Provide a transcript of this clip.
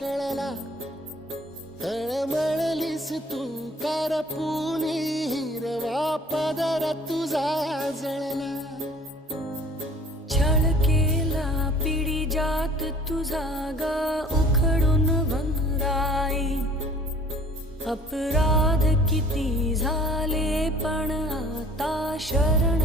कळला तळमळलीस तू करपुनी हिरवा पदर तुझा जळला छळ केला पिढी जात तुझा ग उखडून वनराई अपराध किती झाले पण आता शरण